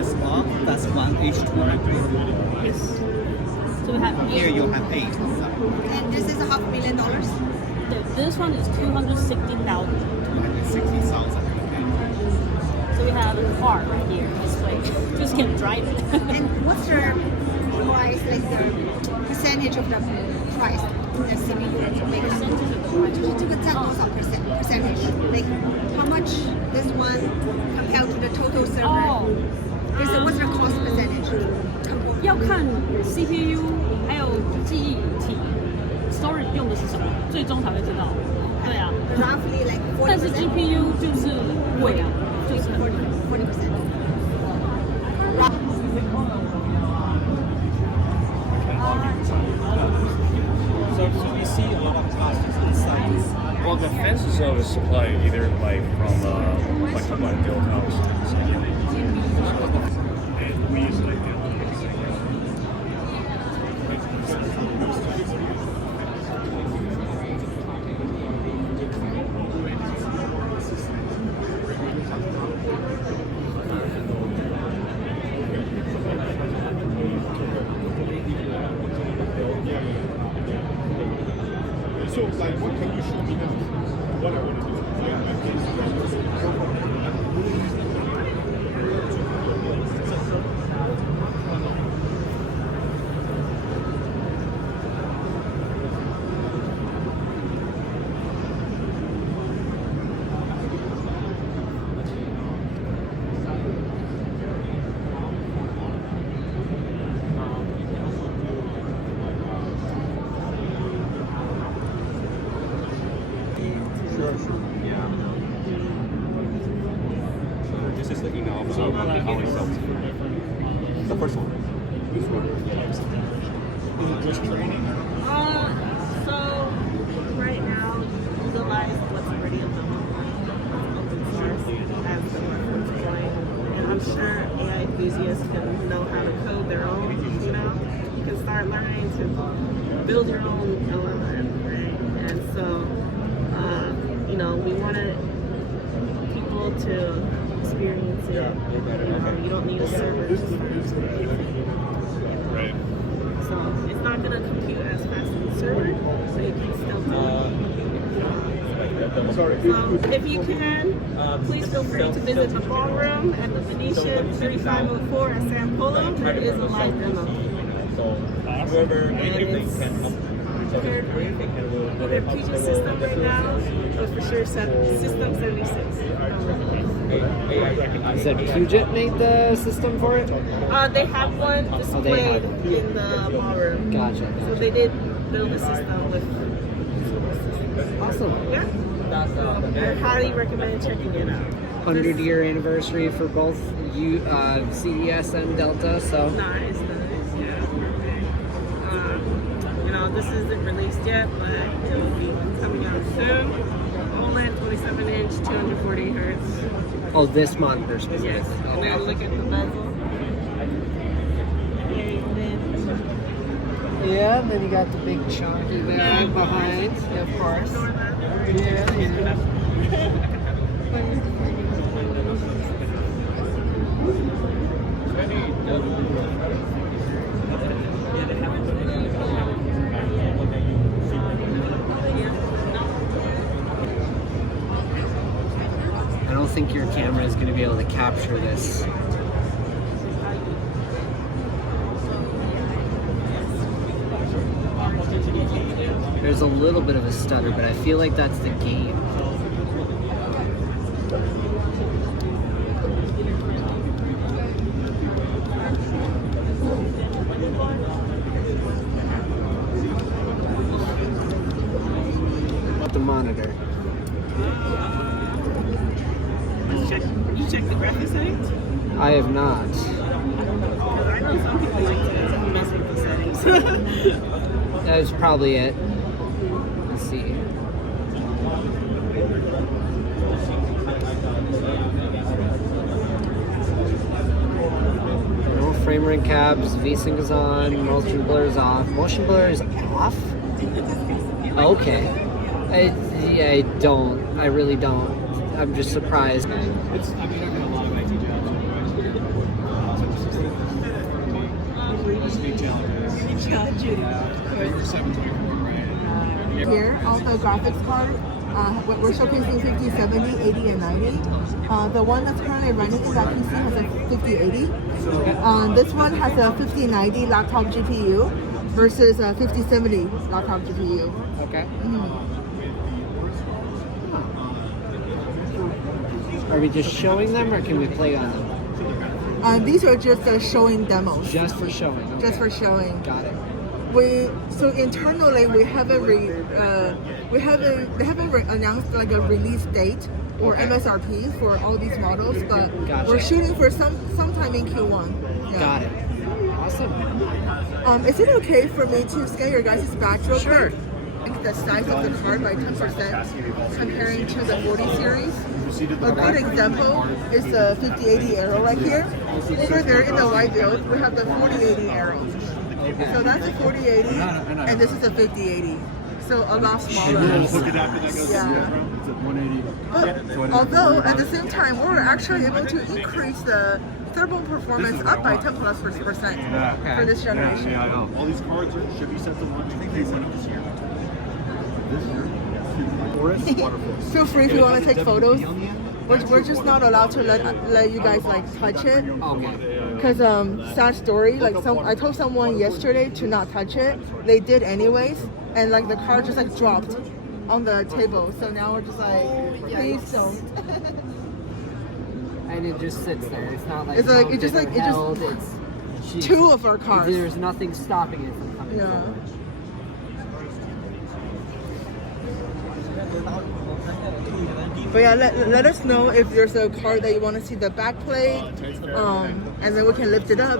this off, that's one H200. Yes. So we have Here you have 8. And this is $500,000. This one is 260,000. 260,000. So we have a car right here. This way, just can drive it. And what's the price, like the percentage of the price the CPU makes? 就是这个占多少 percentage? Like how much this one compared to the total server? Because what's the cost percentage? 要看 CPU 还有记忆体 storage 用的是什么，最终才会知道。对啊。Roughly like 40%. 但是 GPU 就是贵啊，就是 40%. So we see a lot of clusters inside. Well, the fence service supply either like from like from my build house, and we use it like So, like, what can you show me now? What I want to do? This is the email of the first one. Is it just training? So right now, utilize what's already available open source as the reference point, and I'm sure AI enthusiasts can know how to code their own. You know, you can start learning to build your own LLM, right? And so, you know, we wanted people to experience it. You don't need a server to start. Right. So it's not going to compute as fast as the server, so you can still do it. Sorry. If you can, please feel free to visit the ballroom at the Venetian 3504 at San Polo. There is a live demo. And it's their PG system right now, but for sure System 76. Said Puget made the system for it? They have one displayed in the ballroom. Gotcha. So they did build a system with. Awesome. Yeah. So I highly recommend checking it out. 100-year anniversary for both CES and Delta, so. Nice. Yeah. You know, this isn't released yet, but it will be coming out soon. OLED 27-inch, 240 hertz. Oh, this monitor specifically. Yes. And then look at the bezel. Yeah, and then you got the big chunky bag behind, of course. Yeah. I don't think your camera is going to be able to capture this. There's a little bit of a stutter, but I feel like that's the game. The monitor. You check the graphics settings? I have not. Because I know some people like to mess with the settings. That's probably it. Let's see. No frame rate caps, VSync is on, motion blur is off. Motion blur is off? Okay. I don't. I really don't. I'm just surprised. It's, I mean, I've got a lot of IT jobs. Here, all the graphics card. We're showcasing 50, 70, 80, and 90. The one that's currently running in that PC has a 5080. This one has a 5090 laptop GPU versus a 5070 laptop GPU. Okay. Are we just showing them, or can we play on them? These are just showing demos. Just for showing. Okay. Just for showing. Got it. So internally they haven't announced like a release date or MSRP for all these models, but we're shooting for sometime in Q1. Yeah. Got it. Awesome. Is it okay for me to scan your guys' batch real quick? Like the size of the card by 10% comparing to the 40 series. A good example is the 5080 Aero right here. Over there in the white build, we have the 4080 Aero. So that's a 4080, and this is a 5080. So a lot smaller. Yeah. But although at the same time, we're actually able to increase the thermal performance up by 10+% for this generation. All these cards should be set to launch. I think they went up this year. Feel free if you want to take photos. We're just not allowed to let you guys like touch it. Because sad story, like I told someone yesterday to not touch it. They did anyways, and like the card just like dropped on the table. So now we're just like, please don't. And it just sits there. It's not like it's two of our cards. There's nothing stopping it from coming forward. But yeah, let us know if there's a card that you want to see the back plate, and then we can lift it up.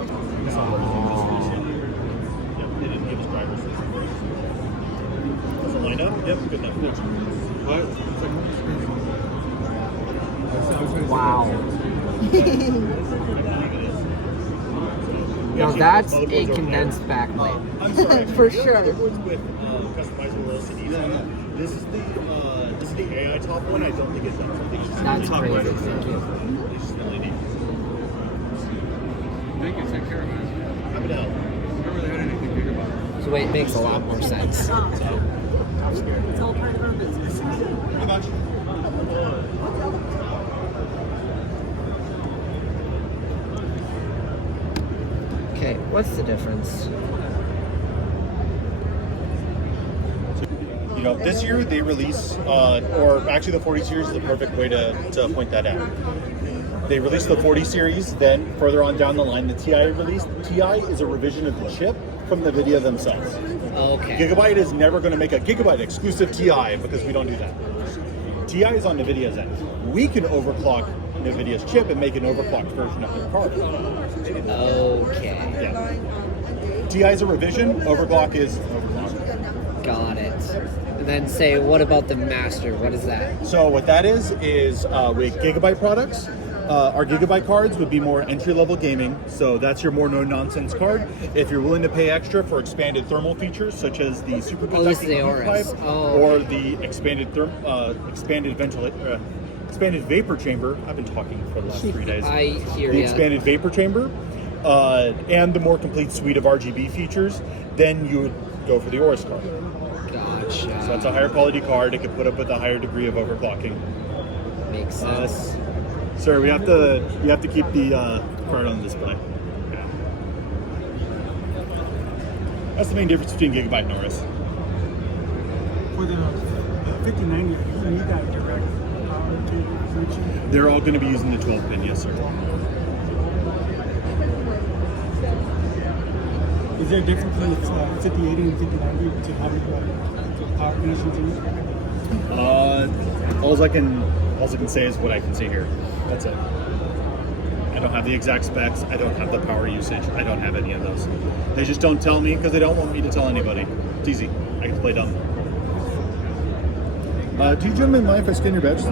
Wow. Now that's a condensed backplate. For sure. This is the AI top one. I don't think it's that. That's crazy. Thank you. They can take care of it. Never really had anything big about it. So wait, it makes a lot more sense. It's all part of our business. I got you. Okay, what's the difference? You know, this year they release, or actually the 40 series is the perfect way to point that out. They released the 40 series, then further on down the line, the TI released. TI is a revision of the chip from NVIDIA themselves. Okay. Gigabyte is never going to make a Gigabyte exclusive TI because we don't do that. TI is on NVIDIA's end. We can overclock NVIDIA's chip and make an overclocked version of their card. Okay. Yeah. TI is a revision, overclock is overclock. Got it. And then say, what about the master? What is that? So what that is with Gigabyte products, our Gigabyte cards would be more entry-level gaming. So that's your more no-nonsense card. If you're willing to pay extra for expanded thermal features, such as the super conducting heat pipe or the expanded vapor chamber. I've been talking for the last 3 days. I hear the expanded vapor chamber, and the more complete suite of RGB features, then you would go for the Aorus card. Gotcha. So that's a higher quality card. It could put up with a higher degree of overclocking. Makes sense. Sir, we have to keep the card on display. Yeah. That's the main difference between Gigabyte and Aorus. For the 5090, you need that direct power to reach it. They're all going to be using the 12 pin, yes, sir. Is there a difference between 5080 and 5090 to how many power connections you need? All I can say is what I can see here. That's it. I don't have the exact specs. I don't have the power usage. I don't have any of those. They just don't tell me because they don't want me to tell anybody. It's easy. I can play dumb. Do you gentlemen mind if I scan your badge?